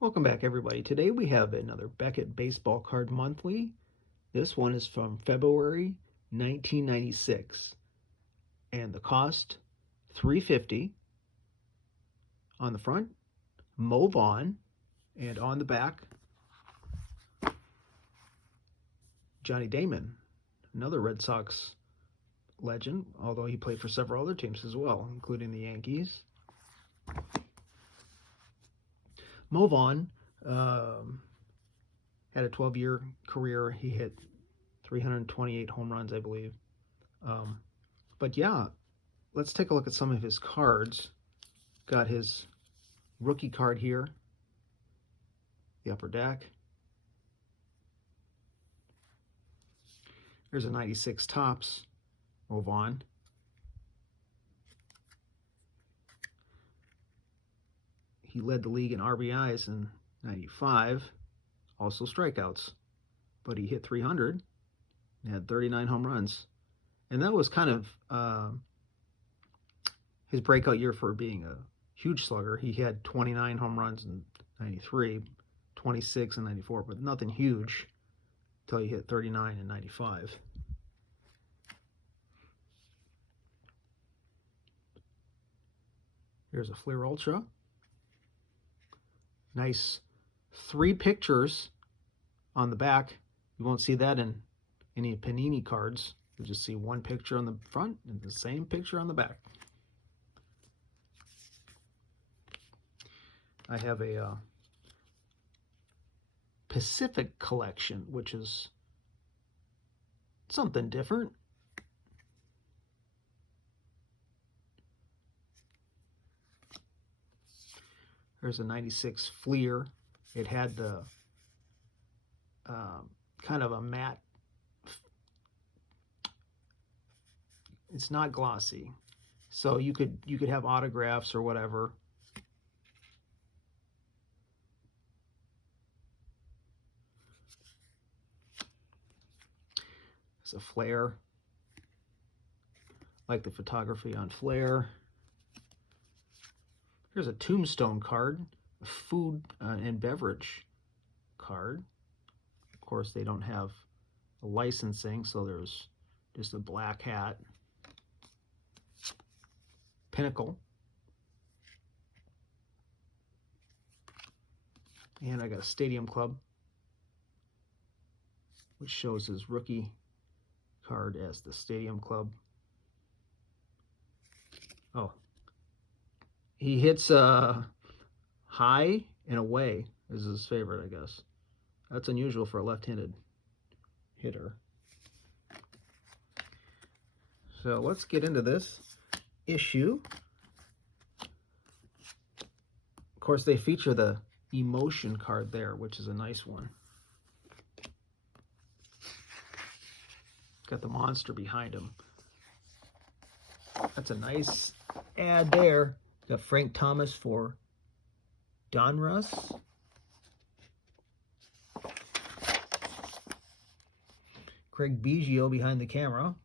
Welcome back, everybody. Today we have another Beckett Baseball Card Monthly. This one is from February 1996, and the cost $3.50. On the front, Mo Vaughn, and on the back, Johnny Damon, another Red Sox legend, although he played for several other teams as well, including the Yankees. Mo Vaughn had a 12-year career. He hit 328 home runs, I believe. But yeah, let's take a look at some of his cards. Got his rookie card here, the upper deck. There's a 96 Topps, Mo Vaughn. He led the league in RBIs in 95, also strikeouts, but he hit 300 and had 39 home runs. And that was kind of his breakout year for being a huge slugger. He had 29 home runs in 93, 26 in 94, but nothing huge until he hit 39 in 95. Here's a Fleer Ultra. Nice 3 pictures on the back. You won't see that in any Panini cards. You'll just see 1 picture on the front and the same picture on the back. I have a Pacific collection, which is something different. There's a 96 Fleer. It had the kind of a matte, it's not glossy, so you could have autographs or whatever. It's a Flair, like the photography on Flair. Here's a Tombstone card, a food and beverage card. Of course, they don't have a licensing, so there's just a black hat. Pinnacle. And I got a Stadium Club, which shows his rookie card as the Stadium Club. Oh, he hits high and away is his favorite, I guess. That's unusual for a left-handed hitter. So let's get into this issue. Of course, they feature the emotion card there, which is a nice one. Got the monster behind him. That's a nice ad there. Got Frank Thomas for Donruss. Craig Biggio behind the camera.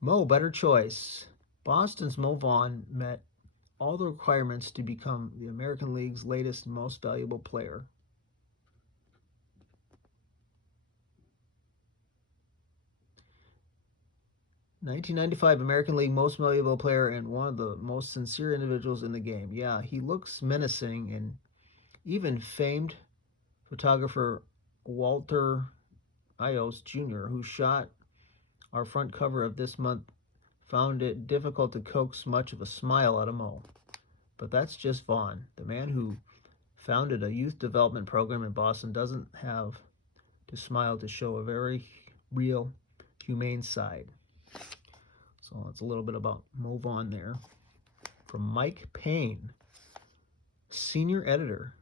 Mo, better choice. Boston's Mo Vaughn met all the requirements to become the American League's latest and most valuable player. '95 American League most valuable player and one of the most sincere individuals in the game. Yeah, he looks menacing, and even famed photographer Walter Ios Jr., who shot our front cover of this month, found it difficult to coax much of a smile out of Mo. But that's just Vaughn. The man who founded a youth development program in Boston doesn't have to smile to show a very real, humane side. So that's a little bit about Mo Vaughn there. From Mike Payne, senior editor.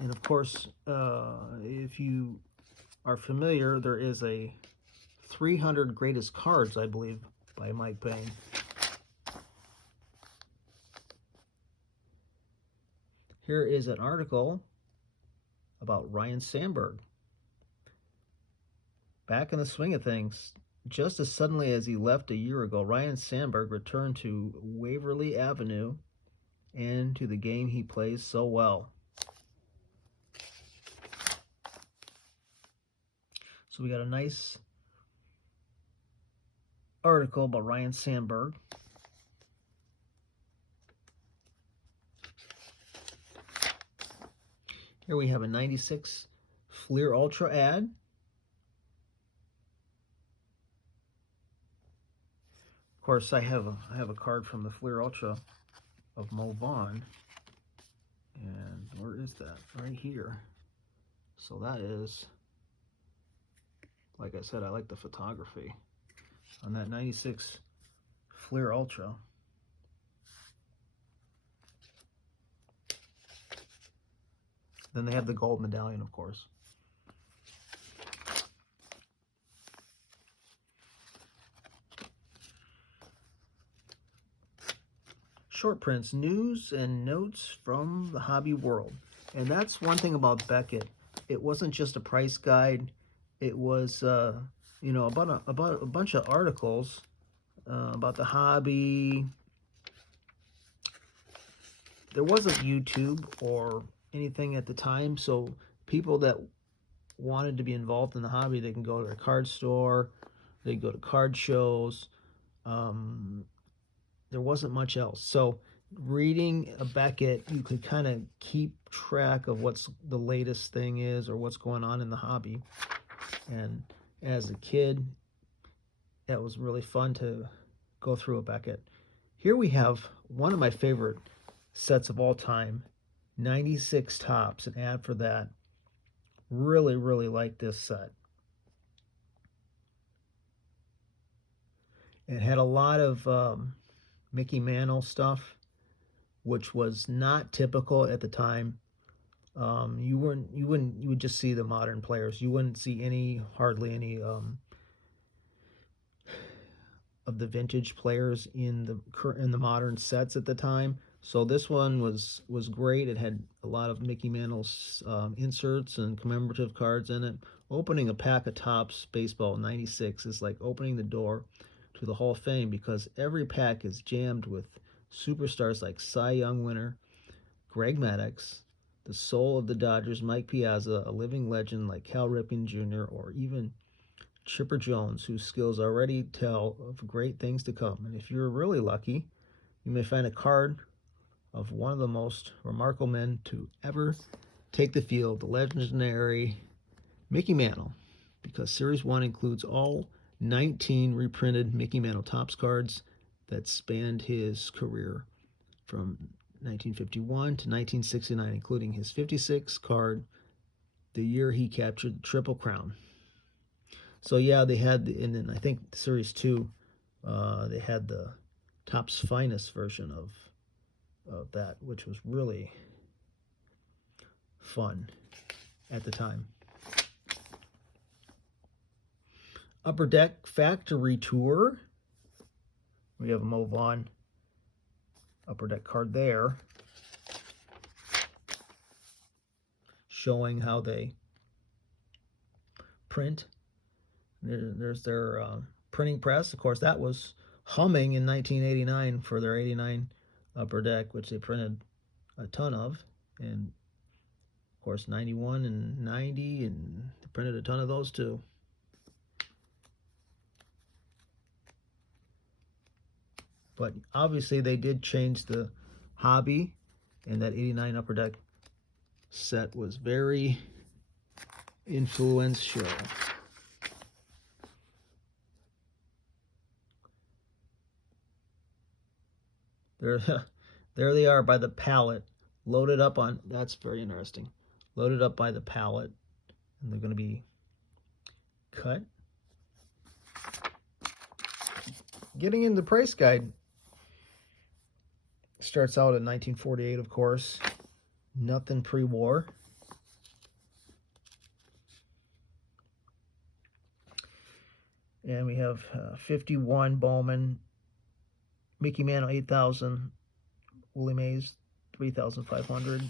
And of course, if you are familiar, there is a 300 Greatest Cards, I believe, by Mike Payne. Here is an article about Ryan Sandberg. Back in the swing of things, just as suddenly as he left a year ago, Ryan Sandberg returned to Waverly Avenue and to the game he plays so well. So we got a nice article about Ryan Sandberg. Here we have a 96 Fleer Ultra ad. Of course, I have a card from the Fleer Ultra of Mo Vaughn. And where is that? Right here. So that is, like I said, I like the photography on that 96 Fleer Ultra. Then they have the gold medallion, of course. Short prints, news and notes from the hobby world. And that's one thing about Beckett. It wasn't just a price guide. It was, you know, about a bunch of articles about the hobby. There wasn't YouTube or anything at the time, so people that wanted to be involved in the hobby, they can go to their card store, they go to card shows. There wasn't much else. So reading a Beckett, you could kind of keep track of what's the latest thing is or what's going on in the hobby. And as a kid, that was really fun to go through a Beckett. Here we have one of my favorite sets of all time, 96 Topps, an ad for that. Really, really like this set. It had a lot of Mickey Mantle stuff, which was not typical at the time. You would just see the modern players. You wouldn't see hardly any of the vintage players in the modern sets at the time. So this one was great. It had a lot of Mickey Mantle's inserts and commemorative cards in it. Opening a pack of Topps Baseball 96 is like opening the door to the Hall of Fame, because every pack is jammed with superstars like Cy Young winner Greg Maddux, the soul of the Dodgers Mike Piazza, a living legend like Cal Ripken Jr., or even Chipper Jones, whose skills already tell of great things to come. And if you're really lucky, you may find a card of one of the most remarkable men to ever take the field, the legendary Mickey Mantle, because Series 1 includes all 19 reprinted Mickey Mantle Topps cards that spanned his career from 1951 to 1969, including his 56 card, the year he captured the Triple Crown. So yeah, they had, and then I think Series 2, they had the Topps Finest version of that, which was really fun at the time. Upper Deck Factory Tour. We have a Mo Vaughn Upper Deck card there, showing how they print. There's their printing press. Of course, that was humming in 1989 for their 89 Upper Deck, which they printed a ton of. And of course, 91 and 90, and they printed a ton of those too. But obviously they did change the hobby, and that 89 Upper Deck set was very influential. There they are by the pallet, loaded up on, that's very interesting, loaded up by the pallet, and they're going to be cut. Getting into the price guide, starts out at 1948, of course, nothing pre-war. And we have 51 Bowman, Mickey Mantle 8,000, Willie Mays 3,500.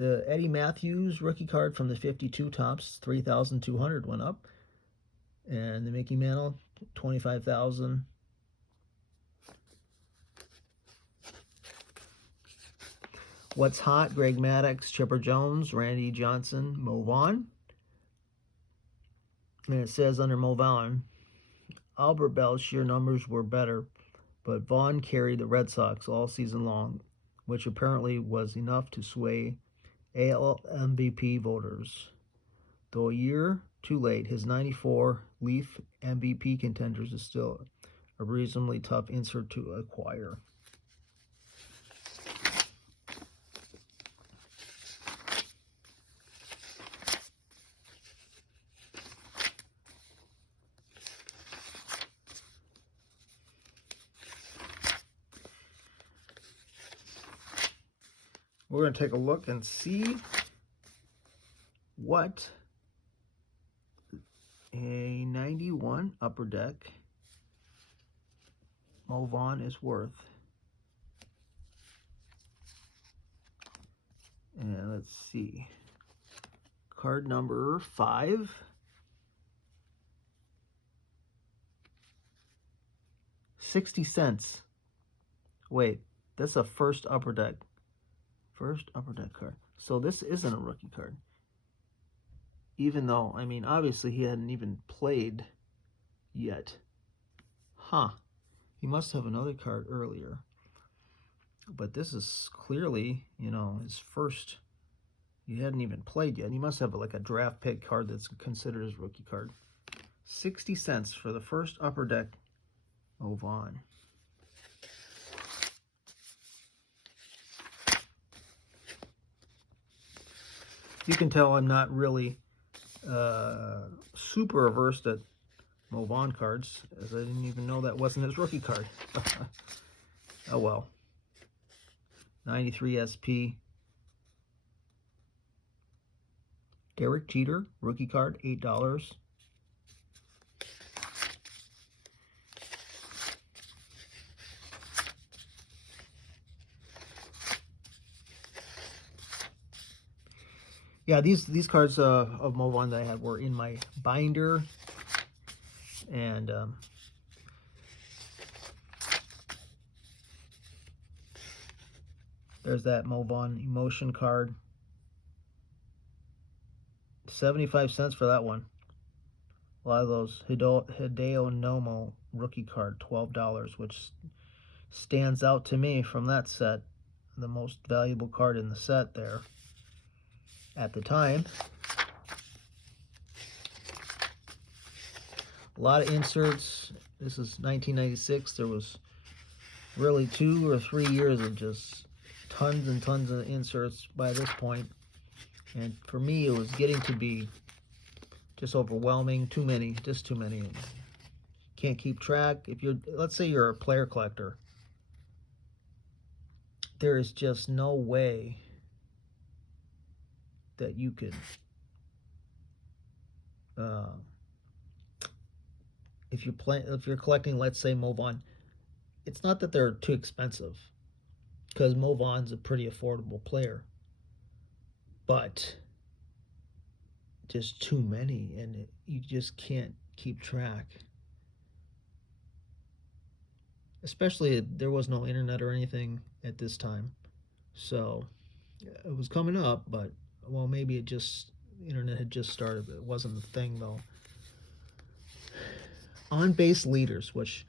The Eddie Matthews rookie card from the 52 Tops, 3,200 went up. And the Mickey Mantle, 25,000. What's Hot, Greg Maddux, Chipper Jones, Randy Johnson, Mo Vaughn. And it says under Mo Vaughn, Albert Bell's sheer numbers were better, but Vaughn carried the Red Sox all season long, which apparently was enough to sway AL MVP voters. Though a year too late, his 94 Leaf MVP contenders is still a reasonably tough insert to acquire. We're going to take a look and see what a 91 Upper Deck Mo Vaughn is worth. And let's see. Card number 5. $0.60. Wait, that's a first Upper Deck. First Upper Deck card. So this isn't a rookie card. Even though, I mean, obviously he hadn't even played yet. Huh. He must have another card earlier. But this is clearly, you know, his first. He hadn't even played yet. He must have like a draft pick card that's considered his rookie card. 60 cents for the first Upper Deck Mo Vaughn. You can tell I'm not really super averse at Mo Vaughn cards, as I didn't even know that wasn't his rookie card. Oh well. 93 SP. Derek Jeter, rookie card, $8. Yeah, these cards of Mo Vaughn that I had were in my binder, and there's that Mo Vaughn emotion card. 75 cents for that one. A lot of those. Hideo Nomo rookie card, $12, which stands out to me from that set. The most valuable card in the set there at the time. A lot of inserts. This is 1996. There was really 2 or 3 years of just tons and tons of inserts by this point. And for me, it was getting to be just overwhelming. Too many, just too many. Can't keep track. If you're, let's say you're a player collector, there is just no way that you could, if you're collecting, let's say Mo Vaughn, it's not that they're too expensive, because Mo Vaughn's a pretty affordable player, but just too many, and you just can't keep track. Especially, there was no internet or anything at this time, so it was coming up, but well, maybe it just, internet had just started, but it wasn't the thing though. On Base Leaders, which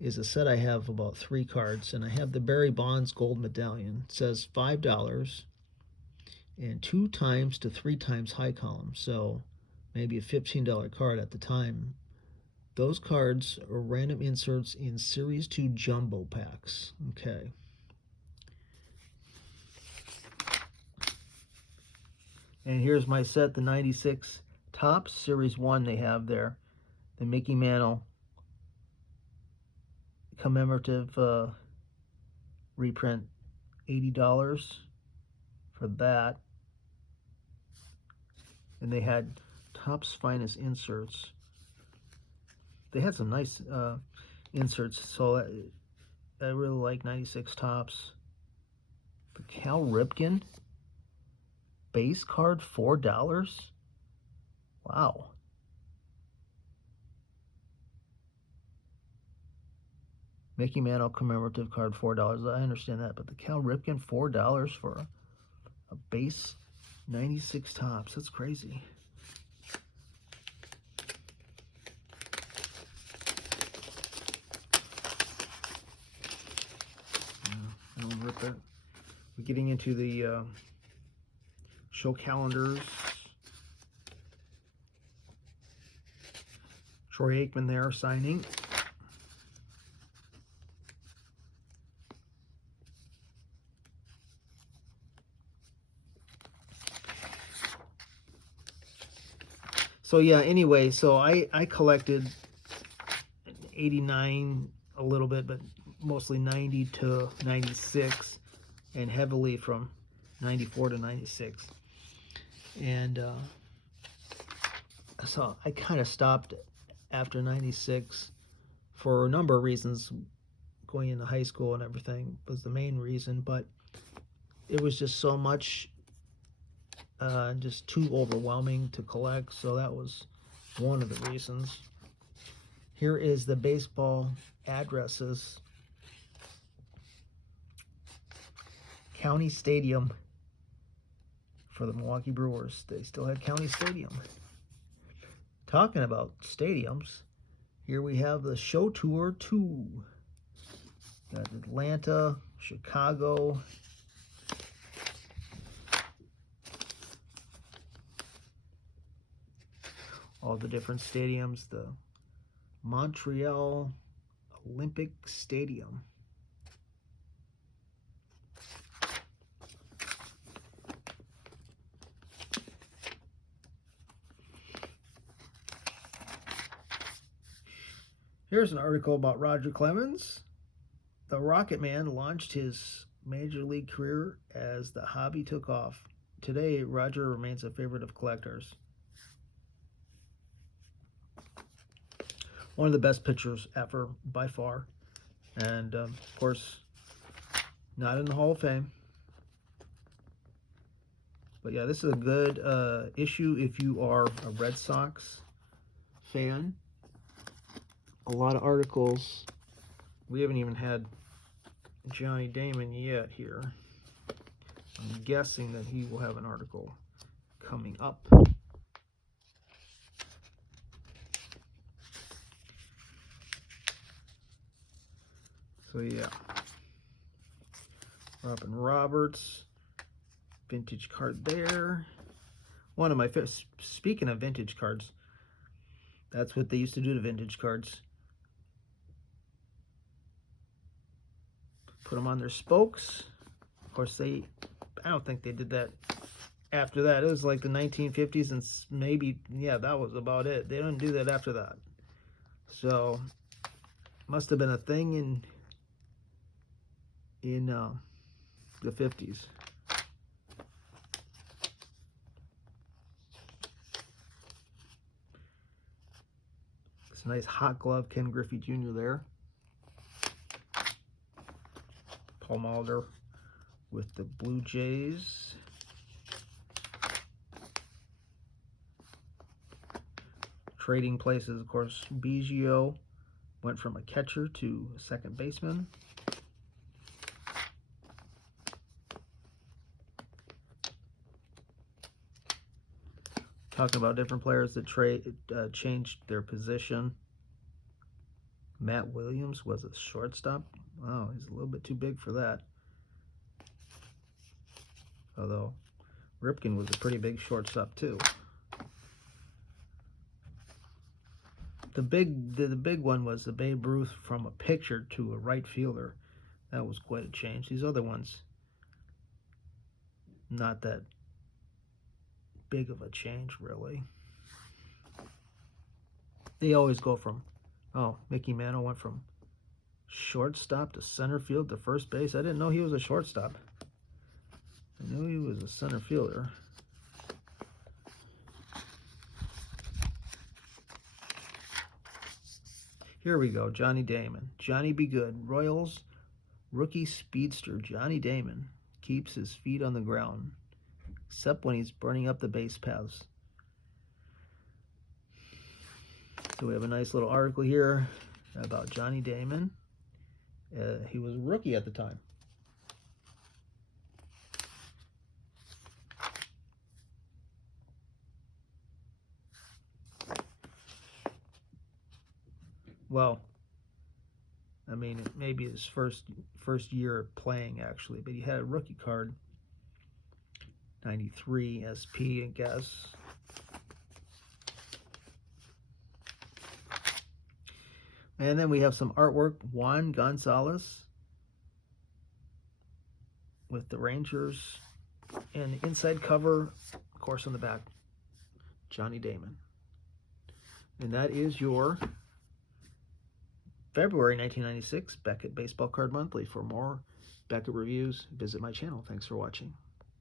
is a set I have about 3 cards, and I have the Barry Bonds Gold Medallion. It says $5 and 2 times to 3 times high column, so maybe a $15 card at the time. Those cards are random inserts in Series 2 jumbo packs. Okay. And here's my set, the 96 Topps Series 1 they have there. The Mickey Mantle commemorative reprint, $80 for that. And they had Topps Finest inserts. They had some nice inserts, so I really like 96 Topps. The Cal Ripken Base card, $4. Wow. Mickey Mantle commemorative card, $4. I understand that, but the Cal Ripken, $4 for a base 96 Topps. That's crazy. I don't rip that. We're getting into the show calendars. Troy Aikman there signing. So yeah, anyway, so I collected 89 a little bit, but mostly 90 to 96, and heavily from 94 to 96. And so I kind of stopped after 96 for a number of reasons. Going into high school and everything was the main reason, but it was just so much, just too overwhelming to collect, so that was one of the reasons. Here is the baseball addresses. County Stadium for the Milwaukee Brewers. They still had County Stadium. Talking about stadiums, here we have the Show Tour 2. Got Atlanta, Chicago, all the different stadiums. The Montreal Olympic Stadium. Here's an article about Roger Clemens. The Rocket Man launched his major league career as the hobby took off. Today, Roger remains a favorite of collectors. One of the best pitchers ever, by far. And, of course, not in the Hall of Fame. But, yeah, this is a good issue if you are a Red Sox fan. A lot of articles. We haven't even had Johnny Damon yet here. I'm guessing that he will have an article coming up. So yeah, Robin Roberts, vintage card there. One of my favorites. Speaking of vintage cards, that's what they used to do to vintage cards. Put them on their spokes. Of course, I don't think they did that after that. It was like the 1950s, and maybe, yeah, that was about it. They didn't do that after that. So, must have been a thing in the 50s. It's a nice hot glove, Ken Griffey Jr. there. Paul Mulder with the Blue Jays. Trading places, of course, Biggio went from a catcher to a second baseman. Talking about different players that changed their position. Matt Williams was a shortstop. Wow, he's a little bit too big for that. Although Ripken was a pretty big shortstop too. The big one was the Babe Ruth from a pitcher to a right fielder. That was quite a change. These other ones, not that big of a change, really. They always go from, Mickey Mantle went from shortstop to center field to first base. I didn't know he was a shortstop. I knew he was a center fielder. Here we go, Johnny Damon. Johnny Be Good. Royals rookie speedster Johnny Damon keeps his feet on the ground. except when he's burning up the base paths. So we have a nice little article here about Johnny Damon. He was a rookie at the time. Well, I mean, it may be his first year playing, actually, but he had a rookie card, 93 SP, I guess. And then we have some artwork, Juan Gonzalez with the Rangers, and the inside cover, of course, on the back, Johnny Damon. And that is your February 1996 Beckett Baseball Card Monthly. For more Beckett reviews, visit my channel. Thanks for watching.